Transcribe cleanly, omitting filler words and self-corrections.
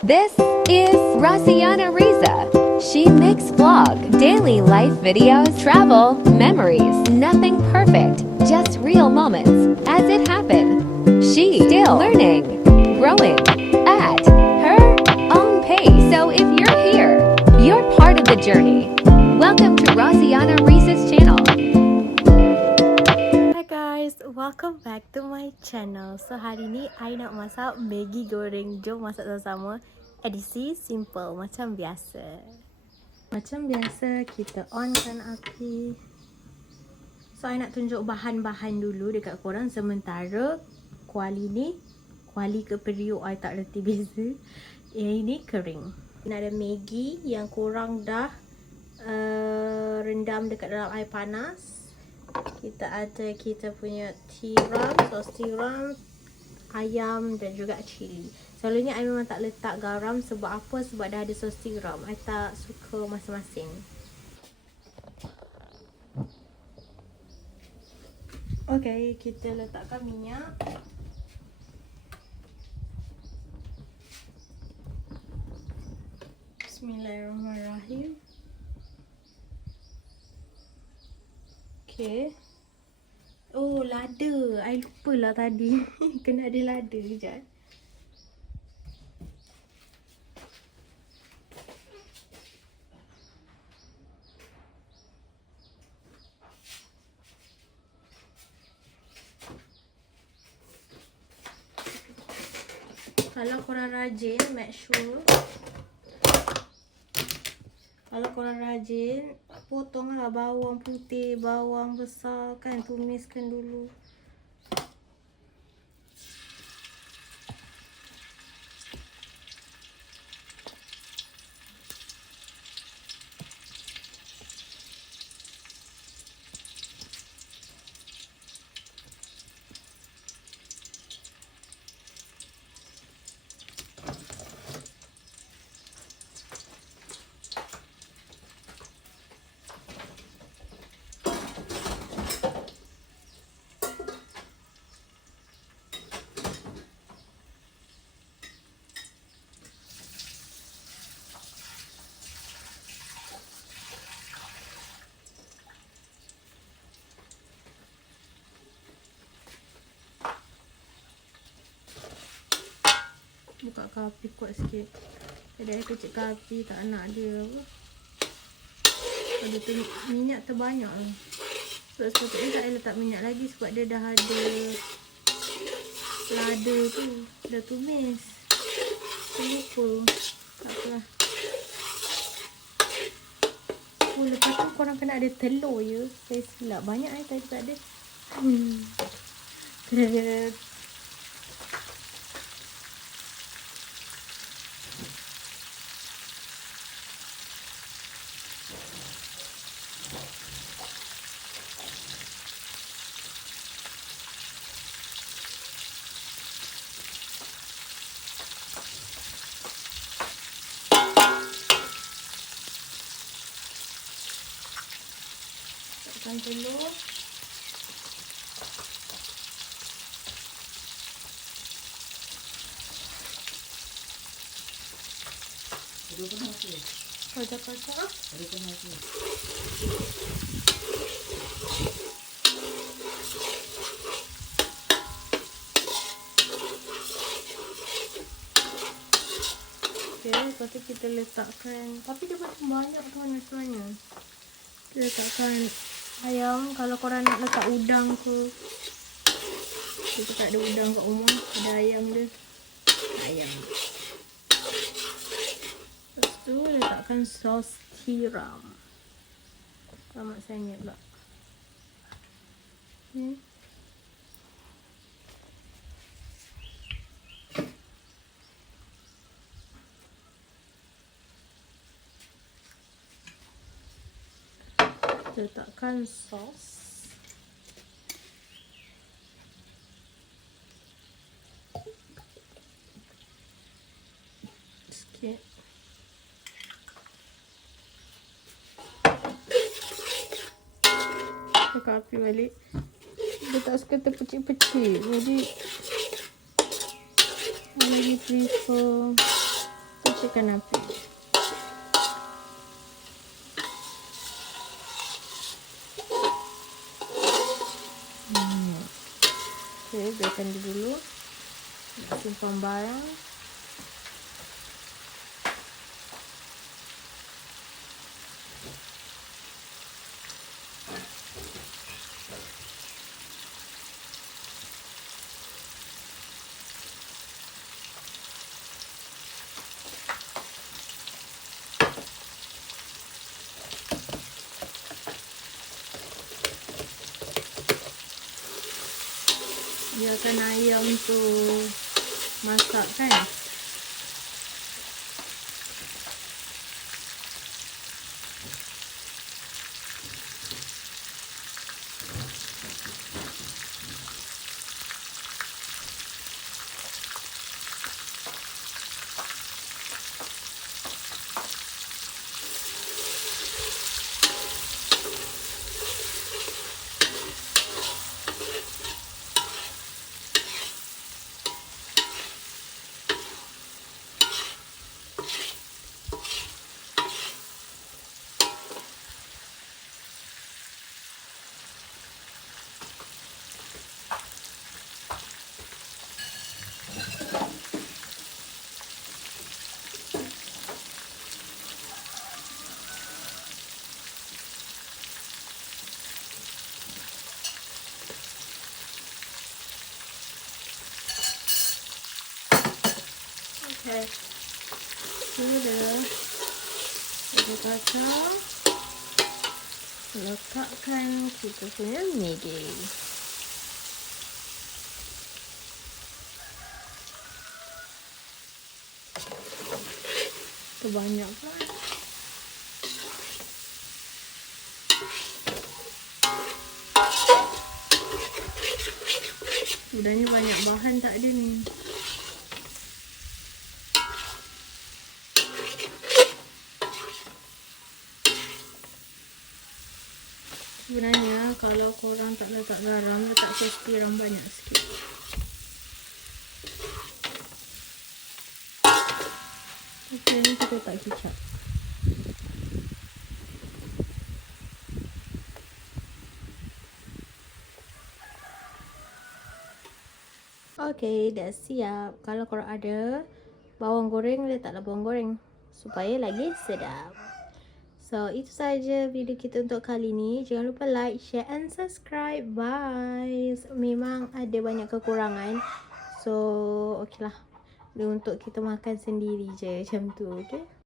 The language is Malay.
This is Rosianna Riza. She makes vlog, daily life videos, travel, memories, nothing perfect, just real moments as it happened. She still learning, growing at her own pace. So if you're here, you're part of the journey. Welcome to Rosianna Riza's channel. Hi guys, welcome back to my channel. So hari ni I nak masak Maggi goreng. Jom masak sama-sama. Edisi simple macam biasa. Macam biasa kita onkan api. So I nak tunjuk bahan-bahan dulu dekat korang. Sementara kuali ni, kuali ke periuk I tak reti beza. Yang ini kering. Ini ada Maggi yang korang dah rendam dekat dalam air panas. Kita ada kita punya tiram, sos tiram, ayam dan juga cili. Selalunya I memang tak letak garam. Sebab apa? Sebab dah ada sos tiram. I tak suka masing-masing. Okay, kita letakkan minyak. Bismillahirrahmanirrahim. Okay. Oh, lada. I lupa lah tadi. Kena ada lada. Sekejap. Kalau korang rajin, make sure. Kalau korang rajin, potonglah bawang putih, bawang besar kan, tumiskan dulu. Buka api kuat sikit. Tadi I kecil api, tak nak dia apa. Ada minyak terbanyak lah. Sebab sepatutnya tak payah letak minyak lagi. Sebab dia dah ada lada tu. Dah tumis. Saya lupa. Tak apalah. Oh, lepas tu korang kena ada telur je. Saya silap. Banyak tadi tak ada. Letakkan telur. Kocok-kocok. Okay, lepas tu kita letakkan. Tapi dia macam banyak tu sebenarnya. Kita letakkan ayam. Kalau korang nak letak udang ke, kita tak ada udang kat rumah, ada ayam dia. Ayam. Lepas tu letakkan sos tiram. Selamat saya pula. Okay. Letakkan sos. Sikit. Tekan api balik. Dia tak suka terpecik-pecik. Jadi I lagi prefer kecilkan api. Okay, biarkan dia dulu. Nak simpan barang. Biarkan ayam tu masak kan. Okay, sudah jadi kacang. Letakkan kita punya Maggi. Banyak pula. Sebenarnya banyak bahan tak ada ni. Sebenarnya kalau korang tak letak garam, letak sos tiram banyak sikit. Okey, ni kita letak kicap. Okey, dah siap. Kalau korang ada bawang goreng, letaklah bawang goreng supaya lagi sedap. So, itu saja video kita untuk kali ni. Jangan lupa like, share and subscribe. Bye. Memang ada banyak kekurangan. So, okeylah. Untuk kita makan sendiri je macam tu, okey?